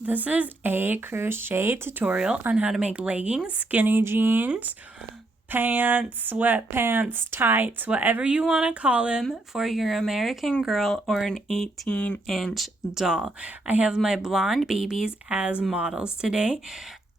This is a crochet tutorial on how to make leggings, skinny jeans, pants, sweatpants, tights, whatever you want to call them for your American girl or an 18-inch doll. I have my blonde babies as models today.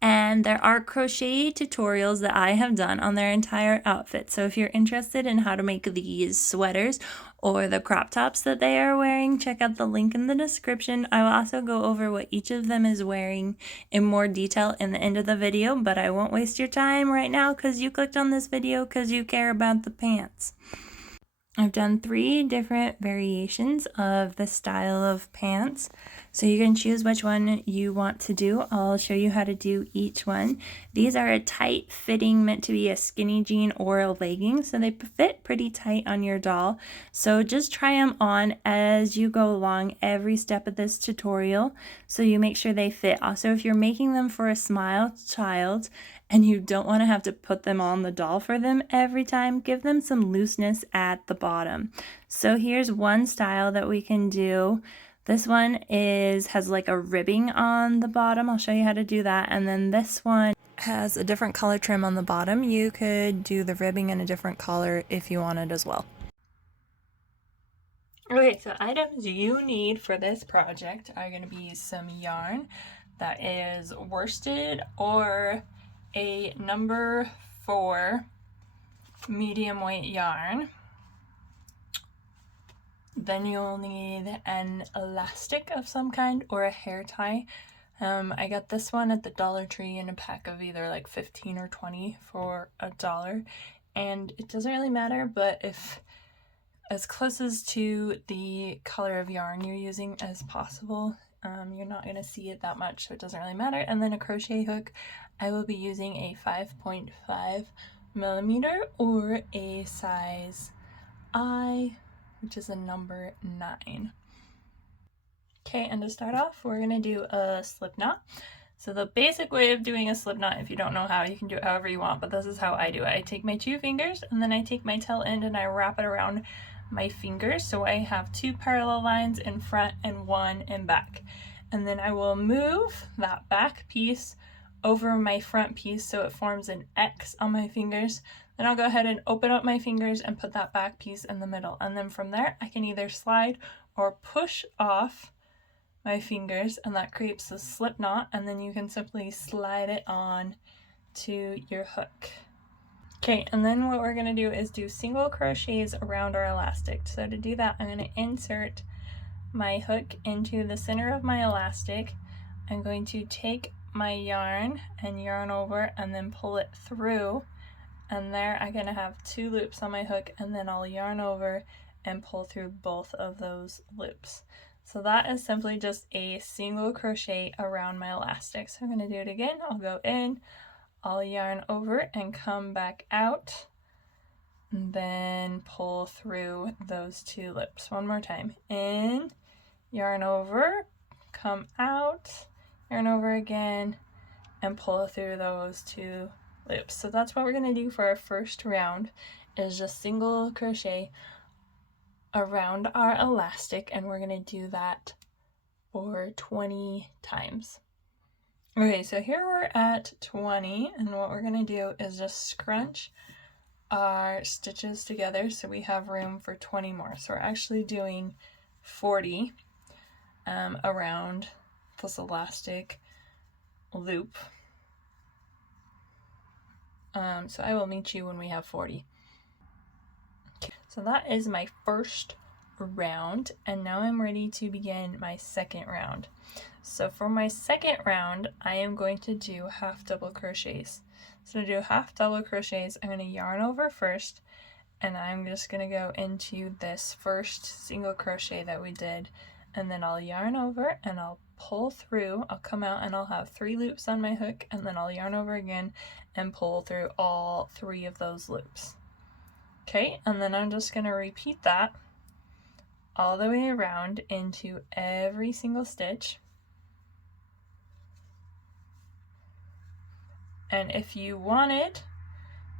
And there are crochet tutorials that I have done on their entire outfit. So if you're interested in how to make these sweaters or the crop tops that they are wearing, check out the link in the description. I will also go over what each of them is wearing in more detail in the end of the video, but I won't waste your time right now because you clicked on this video because you care about the pants. I've done 3 different variations of the style of pants, so you can choose which one you want to do. I'll show you how to do each one. These are a tight fitting, meant to be a skinny jean or a legging, so they fit pretty tight on your doll. So just try them on as you go along every step of this tutorial so you make sure they fit. Also, if you're making them for a small child and you don't want to have to put them on the doll for them every time, give them some looseness at the bottom. So here's one style that we can do. This one has like a ribbing on the bottom. I'll show you how to do that. And then this one has a different color trim on the bottom. You could do the ribbing in a different color if you wanted as well. Okay, so items you need for this project are going to be some yarn that is worsted or a number 4 medium weight yarn. Then you'll need an elastic of some kind or a hair tie. I got this one at the Dollar Tree in a pack of either like 15 or 20 for $1, and it doesn't really matter, but if as close as to the color of yarn you're using as possible, you're not going to see it that much, so it doesn't really matter. And then a crochet hook. I will be using a 5.5 millimeter or a size I, which is a number 9. Okay, and to start off, we're going to do a slip knot. So the basic way of doing a slip knot, if you don't know how, you can do it however you want, but this is how I do it. I take my 2 fingers and then I take my tail end and I wrap it around my fingers, so I have 2 parallel lines in front and 1 in back. And then I will move that back piece over my front piece so it forms an X on my fingers. Then I'll go ahead and open up my fingers and put that back piece in the middle. And then from there, I can either slide or push off my fingers, and that creates a slip knot, and then you can simply slide it on to your hook. Okay, and then what we're going to do is do single crochets around our elastic. So to do that, I'm going to insert my hook into the center of my elastic. I'm going to take my yarn and yarn over and then pull it through, and there I'm going to have 2 loops on my hook, and then I'll yarn over and pull through both of those loops. So that is simply just a single crochet around my elastic. So I'm going to do it again. I'll go in, I'll yarn over and come back out, and then pull through those 2 loops. One more time. In, yarn over, come out, yarn over again, and pull through those 2 loops. So that's what we're going to do for our first round, is just single crochet around our elastic, and we're going to do that for 20 times. Okay, so here we're at 20, and what we're going to do is just scrunch our stitches together so we have room for 20 more. So we're actually doing 40 around this elastic loop. So I will meet you when we have 40. So that is my first round, and now I'm ready to begin my second round. So for my second round, I am going to do half double crochets. So to do half double crochets, I'm going to yarn over first, and I'm just going to go into this first single crochet that we did, and then I'll yarn over and I'll pull through. I'll come out and I'll have 3 loops on my hook, and then I'll yarn over again and pull through all 3 of those loops. Okay, and then I'm just going to repeat that all the way around into every single stitch. And if you wanted,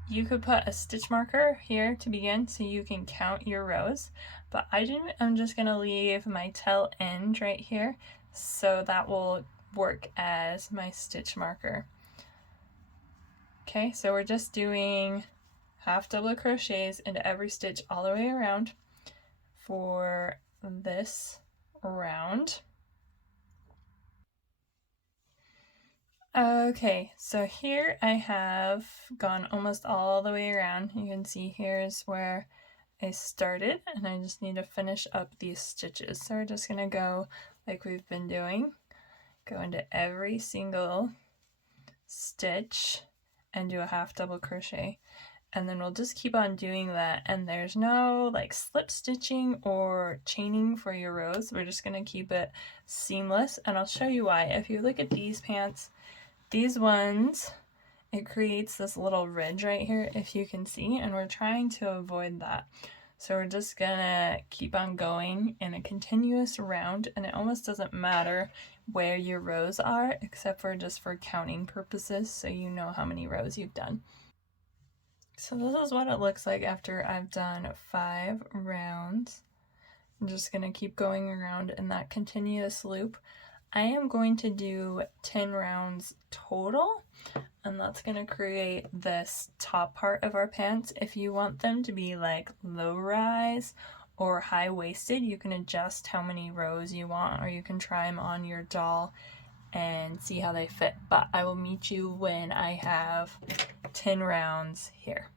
you could put a stitch marker here to begin so you can count your rows, but I didn't. I'm just going to leave my tail end right here, so that will work as my stitch marker. Okay, so we're just doing half double crochets into every stitch all the way around for this round. Okay, so here I have gone almost all the way around. You can see here's where I started, and I just need to finish up these stitches. So we're just gonna go like we've been doing, go into every single stitch and do a half double crochet, and then we'll just keep on doing that. And there's no like slip stitching or chaining for your rows. We're just gonna keep it seamless, and I'll show you why. If you look at these pants, these ones, it creates this little ridge right here, if you can see, and we're trying to avoid that. So we're just gonna keep on going in a continuous round, and it almost doesn't matter where your rows are, except for just for counting purposes, so you know how many rows you've done. So this is what it looks like after I've done 5 rounds. I'm just gonna keep going around in that continuous loop. I am going to do 10 rounds total, and that's going to create this top part of our pants. If you want them to be like low rise or high waisted, you can adjust how many rows you want, or you can try them on your doll and see how they fit. But I will meet you when I have 10 rounds here.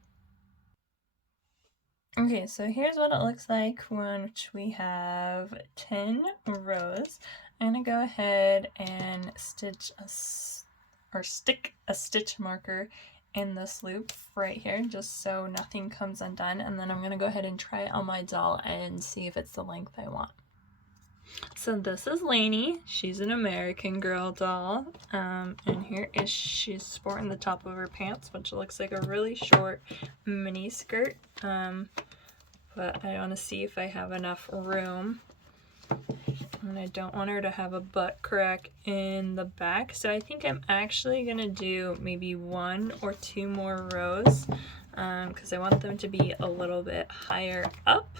Okay, so here's what it looks like once we have 10 rows. I'm gonna go ahead and stick a stitch marker in this loop right here, just so nothing comes undone, and then I'm gonna go ahead and try it on my doll and see if it's the length I want. So this is Lanie. She's an American Girl doll, and here is she's sporting the top of her pants, which looks like a really short mini skirt, but I want to see if I have enough room, and I don't want her to have a butt crack in the back, so I think I'm actually gonna do maybe 1 or 2 more rows, because I want them to be a little bit higher up.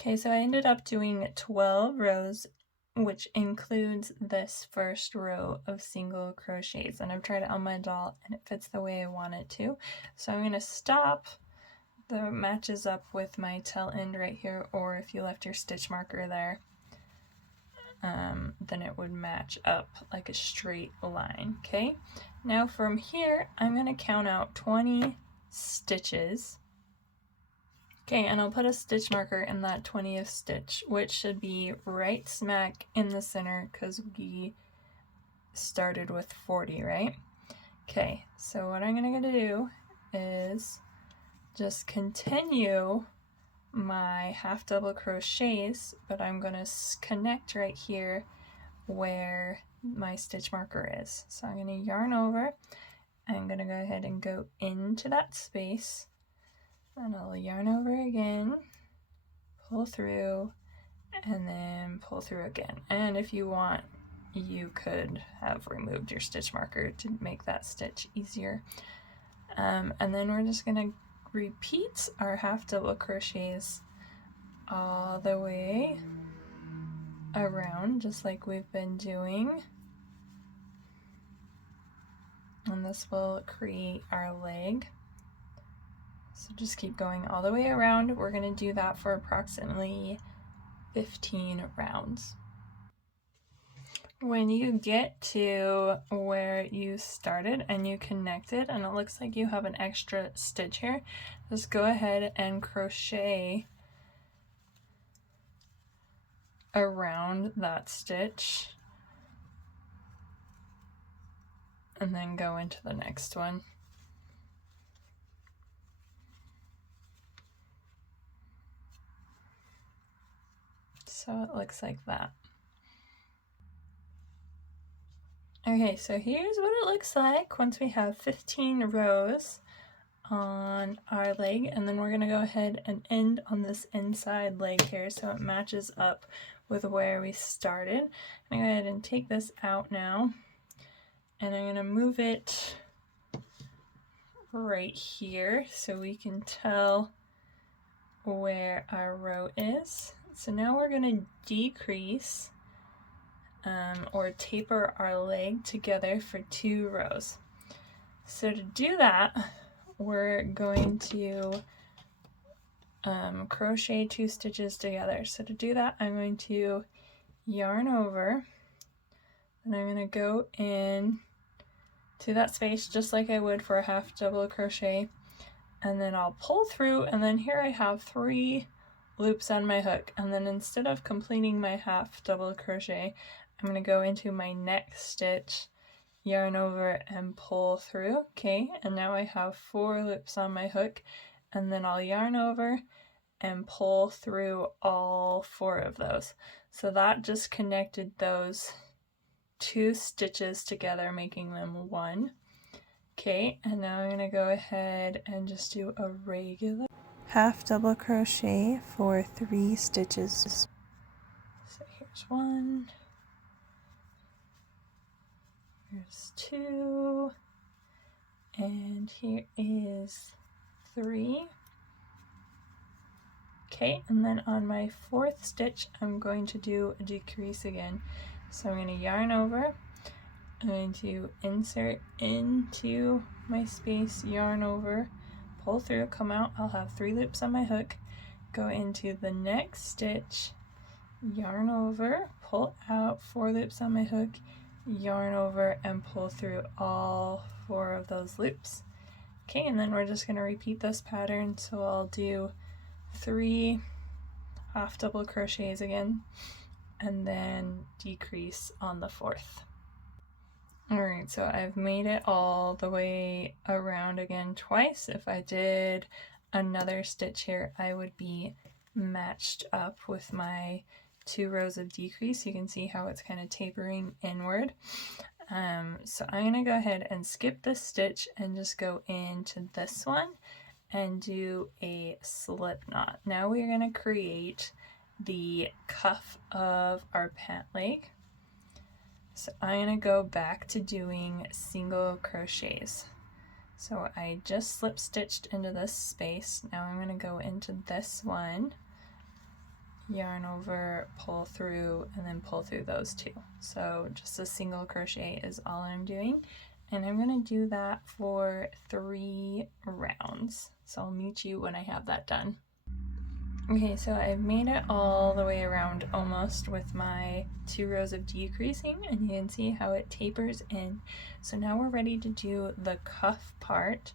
Okay, so I ended up doing 12 rows, which includes this first row of single crochets, and I've tried it on my doll and it fits the way I want it to. So I'm going to stop. That matches up with my tail end right here, or if you left your stitch marker there, then it would match up like a straight line. Okay, now from here I'm going to count out 20 stitches. Okay, and I'll put a stitch marker in that 20th stitch, which should be right smack in the center because we started with 40, right? Okay, so what I'm gonna do is just continue my half double crochets, but I'm gonna connect right here where my stitch marker is. So I'm gonna yarn over, I'm gonna go ahead and go into that space, and I'll yarn over again, pull through, and then pull through again. And if you want, you could have removed your stitch marker to make that stitch easier. And then we're just gonna repeat our half double crochets all the way around, just like we've been doing. And this will create our leg. So just keep going all the way around. We're going to do that for approximately 15 rounds. When you get to where you started and you connected and it looks like you have an extra stitch here, just go ahead and crochet around that stitch and then go into the next one. So it looks like that. Okay, so here's what it looks like once we have 15 rows on our leg, and then we're going to go ahead and end on this inside leg here so it matches up with where we started. I'm going to go ahead and take this out now, and I'm going to move it right here so we can tell where our row is. So now we're going to decrease or taper our leg together for 2 rows. So to do that, we're going to crochet 2 stitches together. So to do that, I'm going to yarn over, and I'm going to go in to that space just like I would for a half double crochet, and then I'll pull through, and then here I have 3 loops on my hook, and then instead of completing my half double crochet, I'm going to go into my next stitch, yarn over, and pull through. Okay, and now I have 4 loops on my hook, and then I'll yarn over and pull through all 4 of those. So that just connected those 2 stitches together, making them 1. Okay, and now I'm going to go ahead and just do a regular half double crochet for 3 stitches. So here's 1, here's 2, and here is 3. Okay, and then on my 4th stitch, I'm going to do a decrease again. So I'm going to yarn over, I'm going to insert into my space, yarn over, pull through, come out, I'll have 3 loops on my hook, go into the next stitch, yarn over, pull out, 4 loops on my hook, yarn over, and pull through all 4 of those loops. Okay, and then we're just going to repeat this pattern, so I'll do 3 half double crochets again, and then decrease on the 4th. Alright, so I've made it all the way around again twice. If I did another stitch here, I would be matched up with my 2 rows of decrease. You can see how it's kind of tapering inward. So I'm going to go ahead and skip this stitch and just go into this one and do a slip knot. Now we're going to create the cuff of our pant leg. So I'm going to go back to doing single crochets. So I just slip stitched into this space. Now I'm going to go into this one, yarn over, pull through, and then pull through those 2. So just a single crochet is all I'm doing. And I'm going to do that for 3 rounds. So I'll meet you when I have that done. Okay, so I've made it all the way around almost with my 2 rows of decreasing, and you can see how it tapers in. So now we're ready to do the cuff part.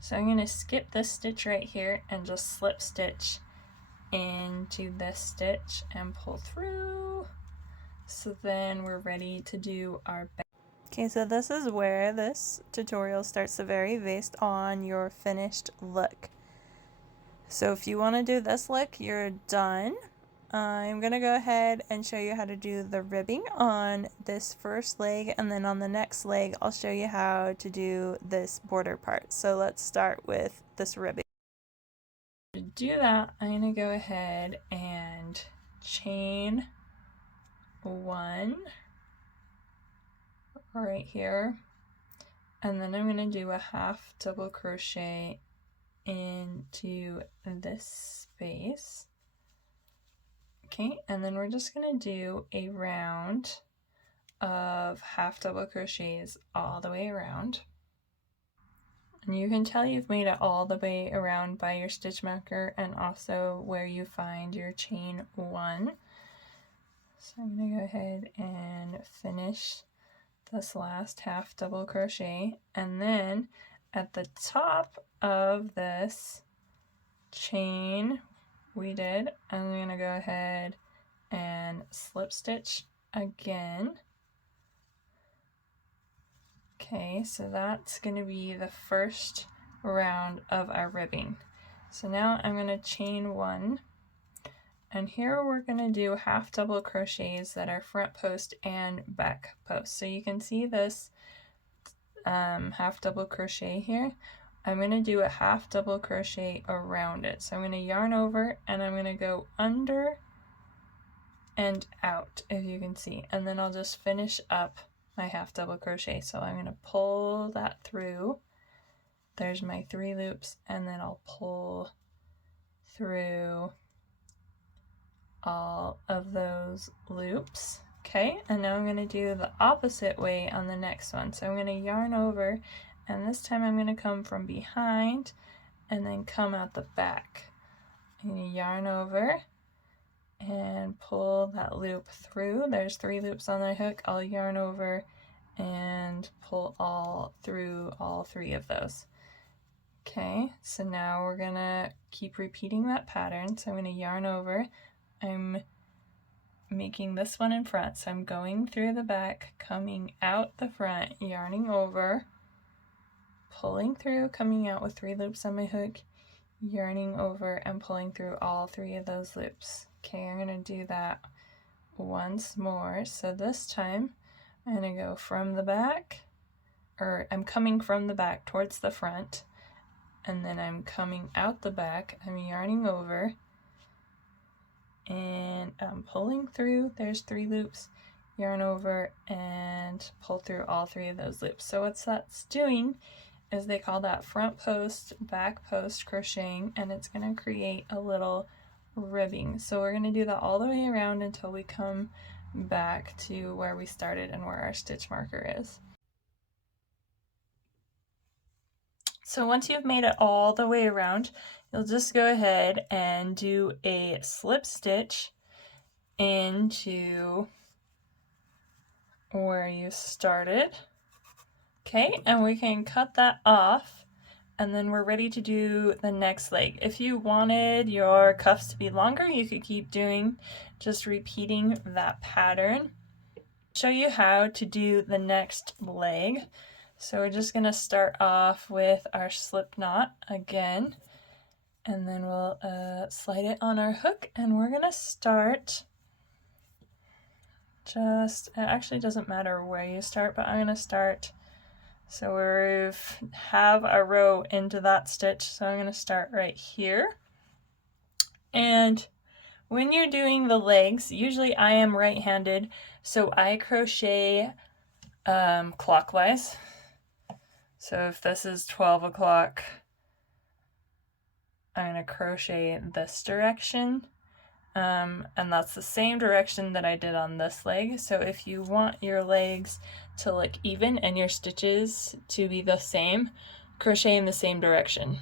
So I'm going to skip this stitch right here and just slip stitch into this stitch and pull through. So then we're ready to do our back. Okay, so this is where this tutorial starts to vary based on your finished look. So if you want to do this look, you're done. I'm going to go ahead and show you how to do the ribbing on this first leg, and then on the next leg I'll show you how to do this border part. So let's start with this ribbing. To do that, I'm going to go ahead and chain 1 right here, and then I'm going to do a half double crochet into this space. Okay, and then we're just going to do a round of half double crochets all the way around. And you can tell you've made it all the way around by your stitch marker and also where you find your chain 1. So I'm going to go ahead and finish this last half double crochet, and then at the top of this chain we did, I'm going to go ahead and slip stitch again. Okay, so that's going to be the first round of our ribbing. So now I'm going to chain 1, and here we're going to do half double crochets that are front post and back post. So you can see this half double crochet here. I'm going to do a half double crochet around it. So I'm going to yarn over, and I'm going to go under and out, if you can see, and then I'll just finish up my half double crochet. So I'm going to pull that through. There's my 3 loops, and then I'll pull through all of those loops. Okay, and now I'm going to do the opposite way on the next one. So I'm going to yarn over, and this time I'm going to come from behind and then come out the back. I'm going to yarn over and pull that loop through. There's 3 loops on the hook. I'll yarn over and pull all through all 3 of those. Okay, so now we're gonna keep repeating that pattern. So I'm gonna yarn over. I'm making this one in front. So I'm going through the back, coming out the front, yarning over, pulling through, coming out with 3 loops on my hook, yarning over and pulling through all 3 of those loops. Okay, I'm gonna do that once more. So this time I'm gonna go from the back, or I'm coming from the back towards the front, and then I'm coming out the back, I'm yarning over, and I'm pulling through, there's 3 loops, yarn over, and pull through all 3 of those loops. So what that's doing is they call that front post, back post crocheting, and it's going to create a little ribbing. So we're going to do that all the way around until we come back to where we started and where our stitch marker is. So once you've made it all the way around, you'll just go ahead and do a slip stitch into where you started. Okay, and we can cut that off, and then we're ready to do the next leg. If you wanted your cuffs to be longer, you could keep doing, just repeating that pattern. Show you how to do the next leg. So we're just gonna start off with our slip knot again, and then we'll slide it on our hook, and we're gonna start it actually doesn't matter where you start, but I'm gonna start, so we have a row into that stitch, so I'm gonna start right here. And when you're doing the legs, usually I am right-handed, so I crochet clockwise. So if this is 12 o'clock, I'm going to crochet this direction, and that's the same direction that I did on this leg. So if you want your legs to look even and your stitches to be the same, crochet in the same direction.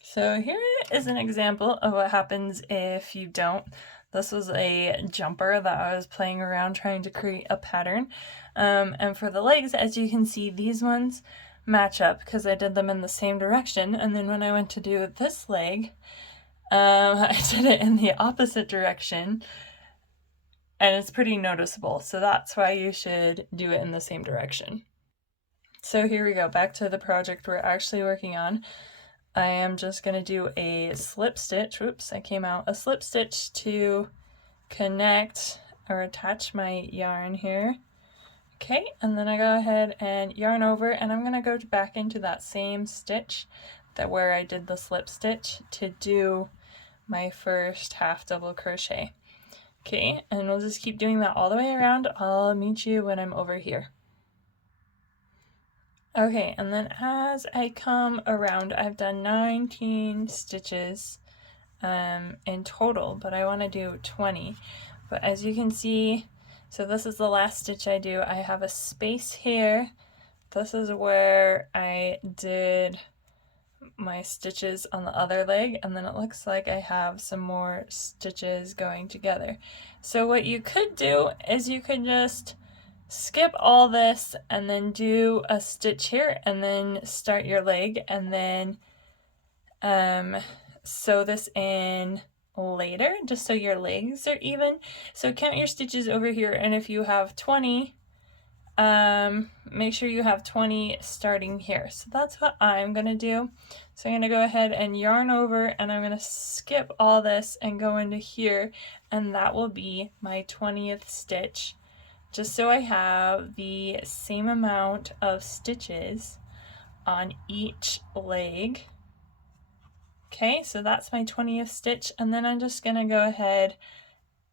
So here is an example of what happens if you don't. This was a jumper that I was playing around trying to create a pattern. And for the legs, as you can see, these ones match up because I did them in the same direction. And then when I went to do this leg, I did it in the opposite direction, and it's pretty noticeable. So that's why you should do it in the same direction. So here we go, back to the project we're actually working on. I am just going to do a slip stitch, whoops, I came out, a slip stitch to connect or attach my yarn here. Okay, and then I go ahead and yarn over, and I'm going to go back into that same stitch that where I did the slip stitch to do my first half double crochet. Okay, and we'll just keep doing that all the way around. I'll meet you when I'm over here. Okay, and then as I come around, I've done 19 stitches in total, but I want to do 20. But as you can see, so this is the last stitch I do. I have a space here. This is where I did my stitches on the other leg, and then it looks like I have some more stitches going together. So what you could do is you could just skip all this and then do a stitch here and then start your leg, and then sew this in later just so your legs are even. So count your stitches over here, and if you have 20, make sure you have 20 starting here. So that's what I'm gonna do. So I'm gonna go ahead and yarn over, and I'm gonna skip all this and go into here, and that will be my 20th stitch, just so I have the same amount of stitches on each leg. Okay, so that's my 20th stitch, and then I'm just gonna go ahead,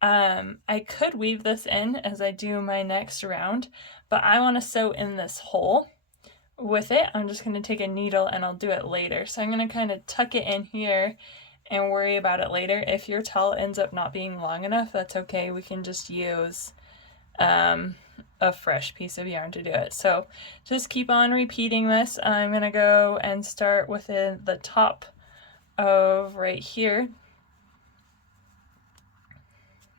I could weave this in as I do my next round, but I want to sew in this hole with it. I'm just going to take a needle and I'll do it later. So I'm going to kind of tuck it in here and worry about it later. If your towel ends up not being long enough, that's okay. We can just use a fresh piece of yarn to do it. So just keep on repeating this. I'm gonna go and start within the top of right here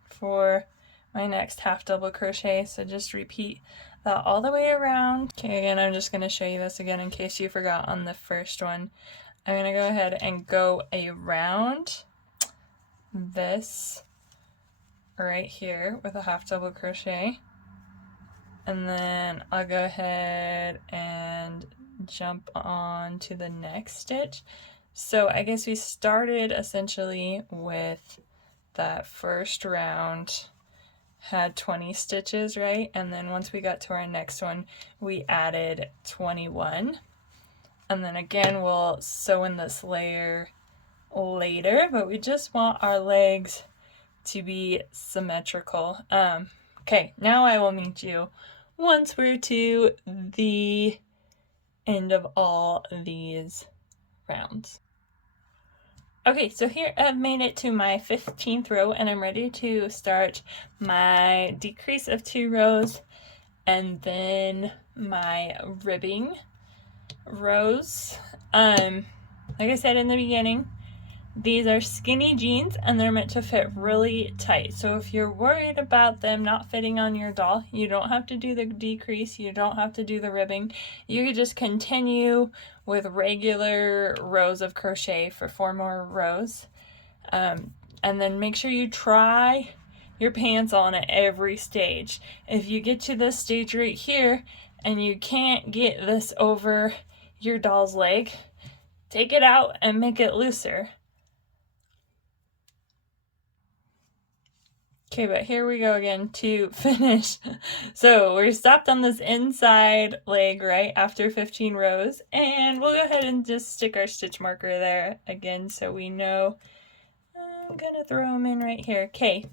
for my next half double crochet. So just repeat that all the way around. Okay, again, I'm just gonna show you this again in case you forgot on the first one. I'm gonna go ahead and go around this right here with a half double crochet, and then I'll go ahead and jump on to the next stitch. So I guess we started essentially with that first round had 20 stitches, right? And then once we got to our next one, we added 21. And then again, we'll sew in this layer later, but we just want our legs to be symmetrical. Okay, now I will meet you once we're to the end of all these rounds. Okay, so here I've made it to my 15th row and I'm ready to start my decrease of 2 rows and then my ribbing rows. Like I said in the beginning, these are skinny jeans and they're meant to fit really tight. So if you're worried about them not fitting on your doll, you don't have to do the decrease, you don't have to do the ribbing. You could just continue with regular rows of crochet for 4 more rows. And then make sure you try your pants on at every stage. If you get to this stage right here and you can't get this over your doll's leg, take it out and make it looser. Okay, but here we go again to finish. So we're stopped on this inside leg, right, after 15 rows. And we'll go ahead and just stick our stitch marker there again so we know. I'm gonna throw them in right here. Okay,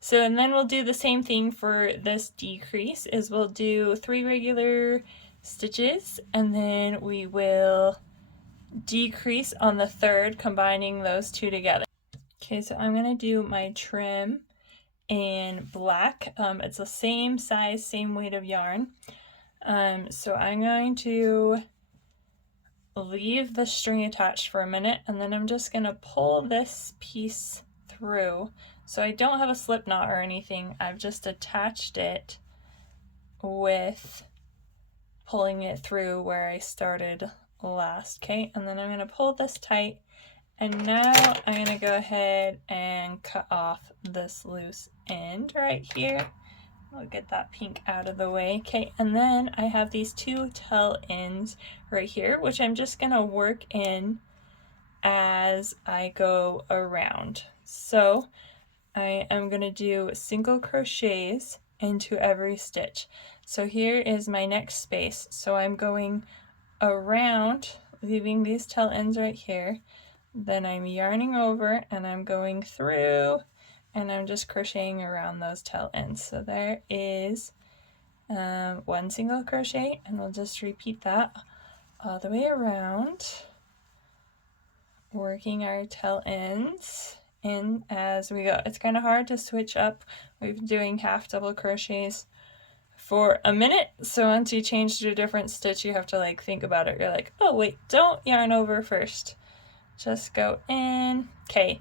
so and then we'll do the same thing for this decrease, is we'll do 3 regular stitches and then we will decrease on the 3rd, combining those 2 together. Okay, so I'm gonna do my trim in black. It's the same size, same weight of yarn. So I'm going to leave the string attached for a minute and then I'm just going to pull this piece through. So I don't have a slip knot or anything. I've just attached it with pulling it through where I started last. Okay, and then I'm going to pull this tight. And now I'm going to go ahead and cut off this loose end right here. I'll get that pink out of the way. Okay, and then I have these 2 tail ends right here, which I'm just going to work in as I go around. So I am going to do single crochets into every stitch. So here is my next space. So I'm going around, leaving these tail ends right here. Then I'm yarning over and I'm going through and I'm just crocheting around those tail ends. So there is 1 single crochet and we'll just repeat that all the way around, working our tail ends in as we go. It's kind of hard to switch up. We've been doing half double crochets for a minute, so once you change to a different stitch you have to like think about it. You're like, oh wait, don't yarn over first. Just go in. Okay,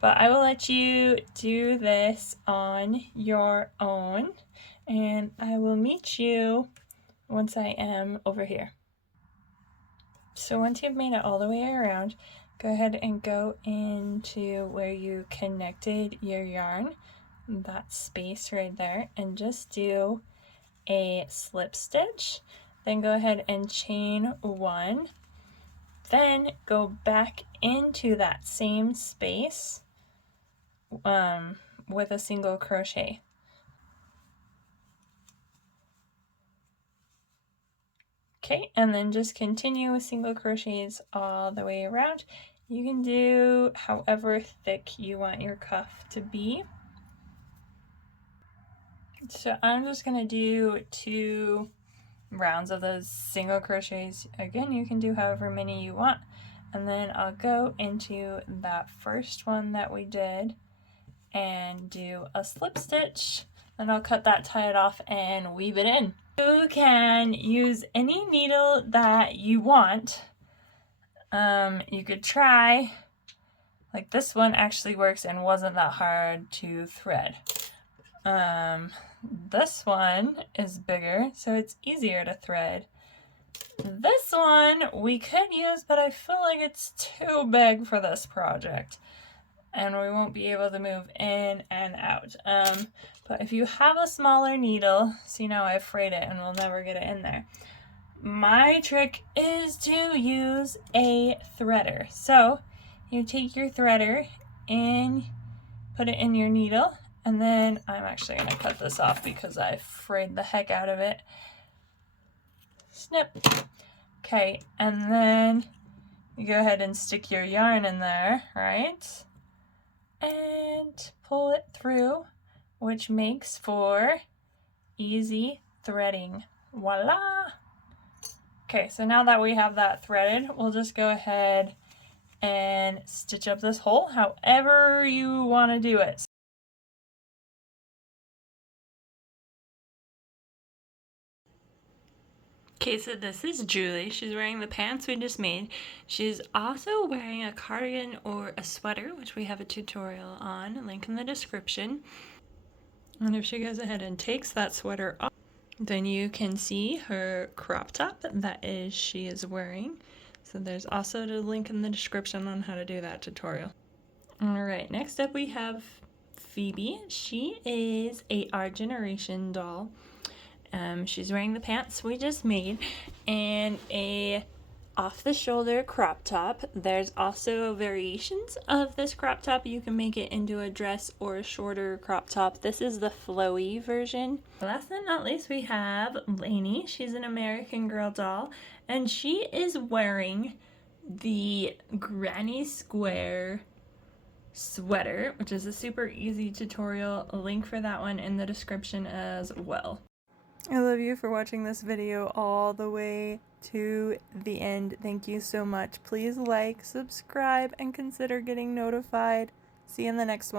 but I will let you do this on your own and I will meet you once I am over here. So once you've made it all the way around, go ahead and go into where you connected your yarn, that space right there, and just do a slip stitch. Then go ahead and chain 1. Then go back into that same space with a single crochet. Okay, and then just continue with single crochets all the way around. You can do however thick you want your cuff to be. So I'm just going to do 2 rounds of those single crochets. Again, you can do however many you want. And then I'll go into that first one that we did and do a slip stitch, and I'll cut that, tie it off, and weave it in. You can use any needle that you want. You could try, like this one actually works and wasn't that hard to thread. This one is bigger, so it's easier to thread. This one we could use, but I feel like it's too big for this project, and we won't be able to move in and out. But if you have a smaller needle, see now I've frayed it and we'll never get it in there. My trick is to use a threader. So you take your threader and put it in your needle, and then I'm actually going to cut this off because I frayed the heck out of it. Snip. Okay, and then you go ahead and stick your yarn in there, right? And pull it through, which makes for easy threading. Voila! Okay, so now that we have that threaded, we'll just go ahead and stitch up this hole however you want to do it. Okay, so this is Julie. She's wearing the pants we just made. She's also wearing a cardigan or a sweater, which we have a tutorial on, link in the description. And if she goes ahead and takes that sweater off, then you can see her crop top that she is wearing. So there's also the link in the description on how to do that tutorial. All right, next up we have Phoebe. She is Our Generation doll. She's wearing the pants we just made and a off-the-shoulder crop top. There's also variations of this crop top. You can make it into a dress or a shorter crop top. This is the flowy version. Last but not least, we have Lanie. She's an American Girl doll, and she is wearing the Granny Square sweater, which is a super easy tutorial. A link for that one in the description as well. I love you for watching this video all the way to the end. Thank you so much. Please like, subscribe, and consider getting notified. See you in the next one.